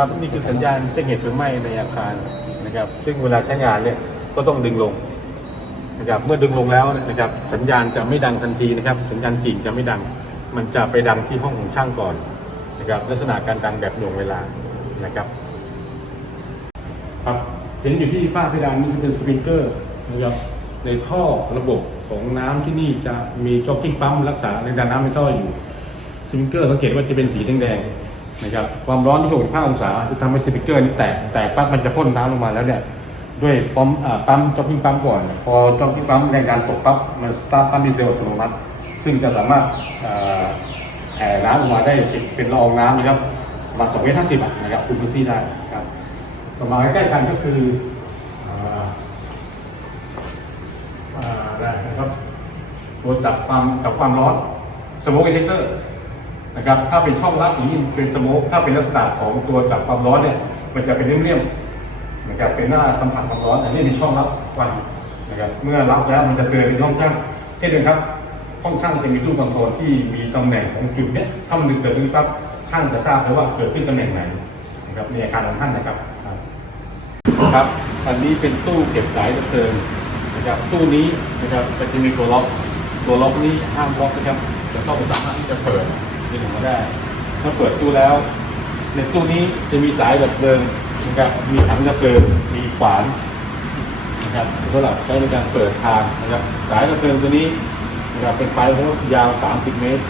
ครับนี่คือสัญญาณแจ้งเหตุเพลิงไหม้ในอาคารนะครับ ซึ่งเวลาใช้งานเนี่ยก็ต้องดึงลงนะครับเมื่อดึงลงแล้วนะครับสัญญาณจะไม่ดังทันทีนะครับ สัญญาณกิ่งจะไม่ดัง มันจะไปดังที่ห้องของช่างก่อนนะครับลักษณะการดังแบบหน่วงเวลานะครับครับเห็นอยู่ที่ฝ้าเพดานนี่เป็นสปริงเกอร์นะครับในท่อระบบของน้ำที่นี่จะมีจ็อกกิ้งปั๊มรักษาแรงดันน้ำในท่ออยู่สปริงเกอร์สังเกตว่าจะเป็นสีแดงๆ นะครับความร้อนที่65องศาจะทำให้สปิเกอร์นี้แตกแตกปั๊บมันจะพ่นน้ำลงมาแล้วเนี่ยด้วยปั๊มปั๊มจ็อกกิ้งปั๊มก่อน พอจ็อกกิ้งปั๊มแรงดันตกปั๊บมันสตาร์ทปั๊มดีเซลอัตโนมัติซึ่งจะสามารถแผ่น้ำออกมาได้เป็นละอองน้ำนะครับประมาณ2เมตร50อะนะครับคุมพื้นที่ได้ครับต่อมาใกล้ๆกันก็คืออะไรนะครับตัวจับความกับความร้อนสโมกอินเทเตอร์ นะครับถ้าเป็นช่องลับอย่างนี้เป็นสโมกถ้าเป็นลักษณะของตัวจับความร้อนเนี่ยมันจะเป็นเลี่ยมๆนะครับเป็นหน้าสัมผัสความร้อนอันนี้มีช่องรับควันนะครับเมื่อรับแล้วมันจะเตือนเป็นห้องช่างเช่นเดียวกันครับห้องช่างจะมีตู้คอนโทรลที่มีตำแหน่งของจุดเนี้ยถ้ามันเกิดขึ้นปั๊บช่างจะทราบเลยว่าเกิดขึ้นตำแหน่งไหนนะครับในอาการของท่านนะครับครับอันนี้เป็นตู้เก็บสายดับเพลิงนะครับตู้นี้นะครับจะมีตัวล็อกตัวล็อกนี้ห้ามล็อกนะครับจะต้องสามารถที่จะเปิด ดึงออกมาได้ถ้าเปิดตู้แล้ว ในตู้นี้จะมีสายดับเพลิงนะครับมีถังดับเพลิงมีขวานนะครับสำหรับใช้ในการเปิดทางนะครับสายดับเพลิงตัวนี้นะครับเป็นไฟโฮสยาว 30 เมตร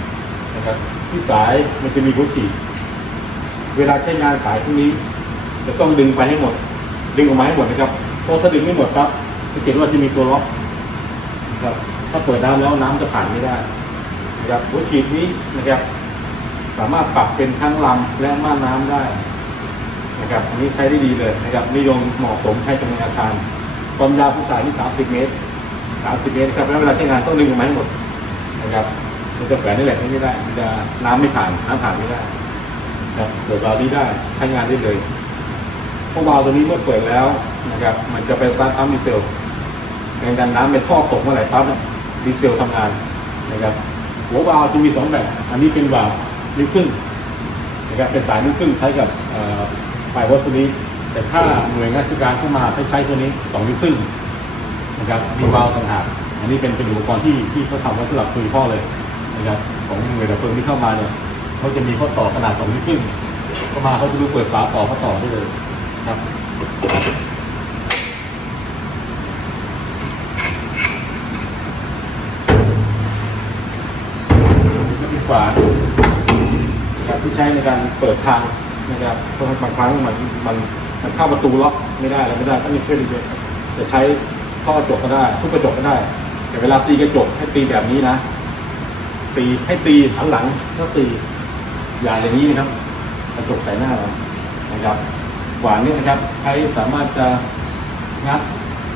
นะครับที่สายมันจะมีหัวฉีดเวลาใช้งานสายพวกนี้ จะต้องดึงไปให้หมด ดึงออกมาให้หมดนะครับเพราะถ้าดึงไม่หมดครับจะเห็นว่าจะมีตัวล็อกนะครับถ้าเปิดน้ำแล้วน้ำจะผ่านไม่ได้นะครับหัวฉีดนี้นะครับ สามารถปรับเป็นทั้งลำและม่านน้ำได้นะครับอันนี้ใช้ได้ดีเลยนะครับนิยมเหมาะสมใช้กับในอาคารความยาวผู้สายที่ 30 เมตร 30 เมตรครับแล้วเวลาใช้งานต้องดึงออกมาให้หมดนะครับมันจะแขวนในแหล่งนี้ไม่ได้มันจะน้ำไม่ผ่านน้ำผ่านไม่ได้นะครับเปิดวาล์วนี้ได้ใช้งานได้เลยเพราะวาล์วตัวนี้เมื่อเปิดแล้วนะครับ มันจะไปสตาร์ทปั๊มดีเซลแรงดันน้ำเป็นท่อตกเมื่อไหร่ปั๊บดีเซลทำงานนะครับหัววาล์วจะมีสองแบบ อันนี้เป็นวาล์ว นิ้วครึ่งนะครับเป็นสายนิ้วครึ่งใช้กับเอ่อไฟวัตตัวนี้ แต่ถ้าหน่วยงานราชการเข้ามาให้ใช้ตัวนี้สองนิ้วครึ่งนะครับมีวาล์วต่างหากอันนี้เป็นเป็นอุปกรณ์ที่ที่เขาทำไว้สำหรับคุยพ่อเลยนะครับของหน่วยดับเพลิงที่เข้ามาเนี่ยเขาจะมีข้อต่อขนาดสองนิ้วครึ่งเข้ามาเขาจะดูเปิดฝาต่อเขาต่อได้เลยครับดีกว่าครับ ที่ใช้ในการเปิดทางนะครับเพราะบางครั้งมันมันมันเข้าประตูล็อกไม่ได้อะไรไม่ได้ต้องมีช่วยดีเยอะจะใช้ท่อกระจกก็ได้ ทุกกระจกก็ได้ แต่เวลาตีกระจกให้ตีแบบนี้นะ ตีให้ตีหันหลังก็ตีอย่าอย่างนี้นะครับ กระจกใส่หน้าเรานะครับหวานนี่นะครับใช้สามารถจะงัด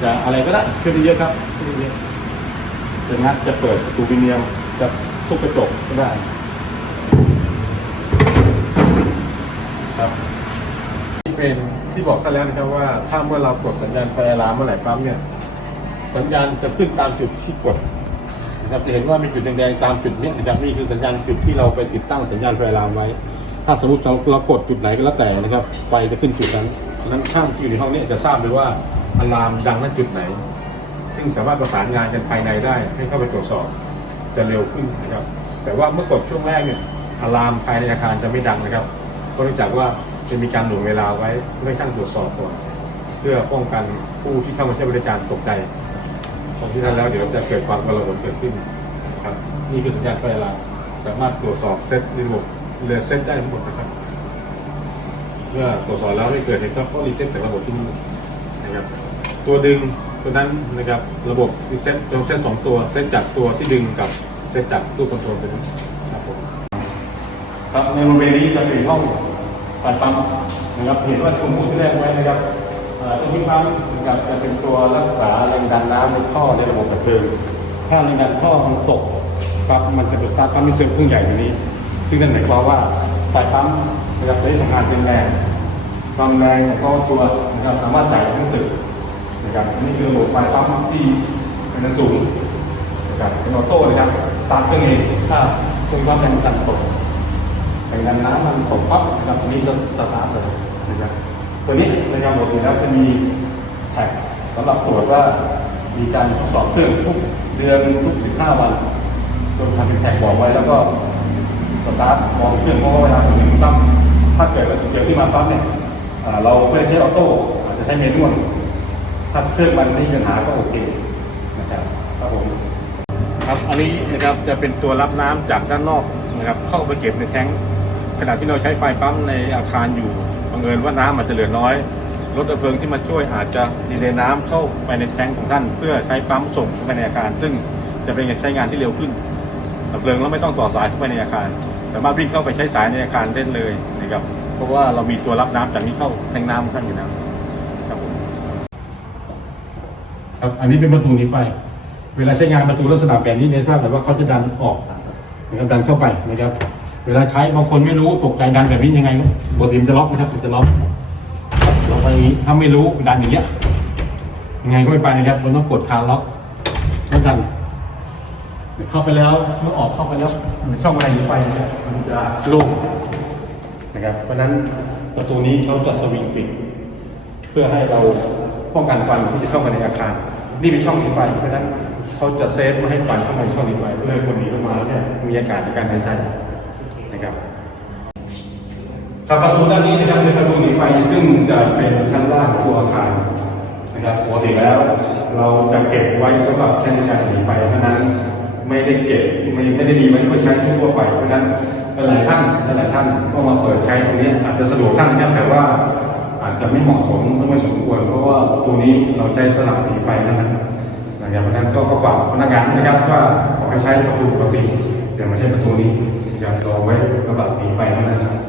จะอะไรก็ได้ขึ้นได้เยอะครับขึ้นได้เยอะจะงัดจะเปิดประตูวิเนียมจะทุบกระจกก็ได้ ครับที่เป็นที่บอกกันแล้วนะครับว่าถ้าเมื่อเรากดสัญญาณไฟอะลามเมื่อไหร่ปั๊มเนี่ยสัญญาณจะขึ้นตามจุดที่กดนะครับจะเห็นว่ามีจุดแดงๆตามจุดนี้นะครับนี่คือสัญญาณจุดที่เราไปติดตั้งสัญญาณไฟอะลามไว้ ถ้าสมมติเราเรากดจุดไหนก็แล้วแต่นะครับไฟจะขึ้นจุดนั้นนั้นช่างที่อยู่ในห้องนี้จะทราบเลยว่าอะลามดังณจุดไหน ซึ่งสามารถประสานงานกันภายในได้ให้เข้าไปตรวจสอบจะเร็วขึ้นนะครับแต่ว่าเมื่อกดช่วงแรกเนี่ยอะลามภายในอาคารจะไม่ดังนะครับ เพราะเนื่องจากว่าจะมีการหน่วงเวลาไว้เพื่อให้ช่างตรวจสอบก่อนเพื่อป้องกันผู้ที่เข้ามาใช้บริการตกใจพอที่นั้นแล้วเดี๋ยวจะเกิดความกระหนเกิดขึ้นนะครับนี่คือสัญญาณไฟลามสามารถตรวจสอบเซตรีโมทเรือเซตได้ทั้งหมดนะครับเมื่อตรวจสอบแล้วไม่เกิดเหตุก็รีเซ็ตจากระบบที่นี่นะครับ ตัวดึงตัวนั้นนะครับระบบรีเซ็ตจะเซตสองตัวเซตจากตัวที่ดึงกับเซตจากตู้คอนโทรลตัวนี้ครับ ครับในบริเวณนี้จะเป็นห้องปัดปั๊มนะครับเห็นว่าคุณพูดที่แรกไว้นะครับตัวที่ปั๊มนะครับจะเป็นตัวรักษาแรงดันน้ำในท่อในระบบดับเพิงถ้าแรงดันท่อมันตกปั๊บมันจะไปซัดปั๊มมิเซลเครื่องใหญ่ตัวนี้ ซึ่งนั่นหมายความว่าสายปั๊มนะครับจะได้ทำงานเป็นแรงความแรงของท่อชัวร์นะครับสามารถจ่ายทั้งตึกนะครับอันนี้คือระบบไฟปั๊มที่เป็นสูงนะครับเป็นออโต้นะครับตาร์ทเครื่องเองถ้าเครื่องปั๊มแรงดันตก แรงดันน้ำมันตกปั๊บนะครับนนี้ก็สตาร์ทเลยนะครับตัวนี้ในะครับปกติแล้วจะมีแท็กสำหรับตรวจว่ามีการทดสอบเครื่องทุกเดือนทุก 15 วันโดยทำเป็นแท็กบอกไว้แล้วก็สตาร์ทมองเครื่องเพราะว่าเวลาถึงปั๊บถ้าเกิดว่าฉุกเฉินที่มาปั๊บเนี่ยเราไม่ได้ใช้ออโต้อาจจะใช้เมนวลถ้าเครื่องมันไม่มีปัญหาก็โอเคนะครับครับผมครับอันนี้นะครับจะเป็นตัวรับน้ำจากด้านนอกนะครับเข้าไปเก็บในแท้ง ขณะที่เราใช้ไฟปั๊มในอาคารอยู่บังเอิญว่าน้ำมันจะเหลือน้อย รถดับเพลิงที่มาช่วยอาจจะดีเลย์น้ำเข้าไปในแทงของท่าน เพื่อใช้ปั๊มส่งเข้าไปในอาคาร ซึ่งจะเป็นการใช้งานที่เร็วขึ้นดับเพลิงแล้วไม่ต้องต่อสายเข้าไปในอาคาร สามารถวิ่งเข้าไปใช้สายในอาคารได้เลยนะครับเพราะว่าเรามีตัวรับน้ำจากนี้เข้าแทงน้ำท่านอยู่แล้วครับผมครับอันนี้เป็นประตูนี้ไฟเวลาใช้งานประตูลักษณะแบบนี้เนี่ยทราบแต่ว่าเขาจะดันออกนะครับดันเข้าไปนะครับ เวลาใช้บางคนไม่รู้ตกใจดันแบบนี้ยังไงปกติมจะล็อกนะครับจะล็อกล็อกไปอย่างนี้ถ้าไม่รู้ดันอย่างเงี้ยยังไงก็ไม่ไปนะครับมันต้องกดคานล็อกแล้วดันเข้าไปแล้วเมื่อออกเข้าไปแล้วมันช่องอะไรหนีไฟนะครับมันจะโล่งนะครับ เพราะนั้นประตูนี้เขาจะสวิงปิด เพื่อให้เราป้องกันควันที่จะเข้ามาในอาคาร นี่เป็นช่องหนีไฟเพราะฉะนั้นเขาจะเซฟไม่ให้ควันเข้ามาในช่องหนีไฟเพื่อให้คนหนีเข้ามาแล้วเนี่ยมีอากาศในการหายใจ นะครับทางประตูด้านนี้นะครับเป็นประตูหนีไฟซึ่งจะเป็นชั้นล่างตัวอาคารนะครับปกติแล้ว เราจะเก็บไว้สำหรับใช้ในการหนีไฟเท่านั้น ไม่ได้เก็บไม่ไม่ได้มีไว้เพื่อใช้ทั่วไปเพราะฉะนั้นหลายท่านหลายท่านก็มาเปิดใช้ตรงนี้อาจจะสะดวกท่านนะแต่ว่าอาจจะไม่เหมาะสมไม่สมควร เพราะว่าตัวนี้เราใช้สลับหนีไฟเท่านั้นนะครับเพราะฉะนั้นก็ก็ฝากพนักงานนะครับว่าขอให้ใช้ประตูปกติอย่ามาใช้ประตูนี้ อย่ารอไว้กับหนีไฟเท่านั้น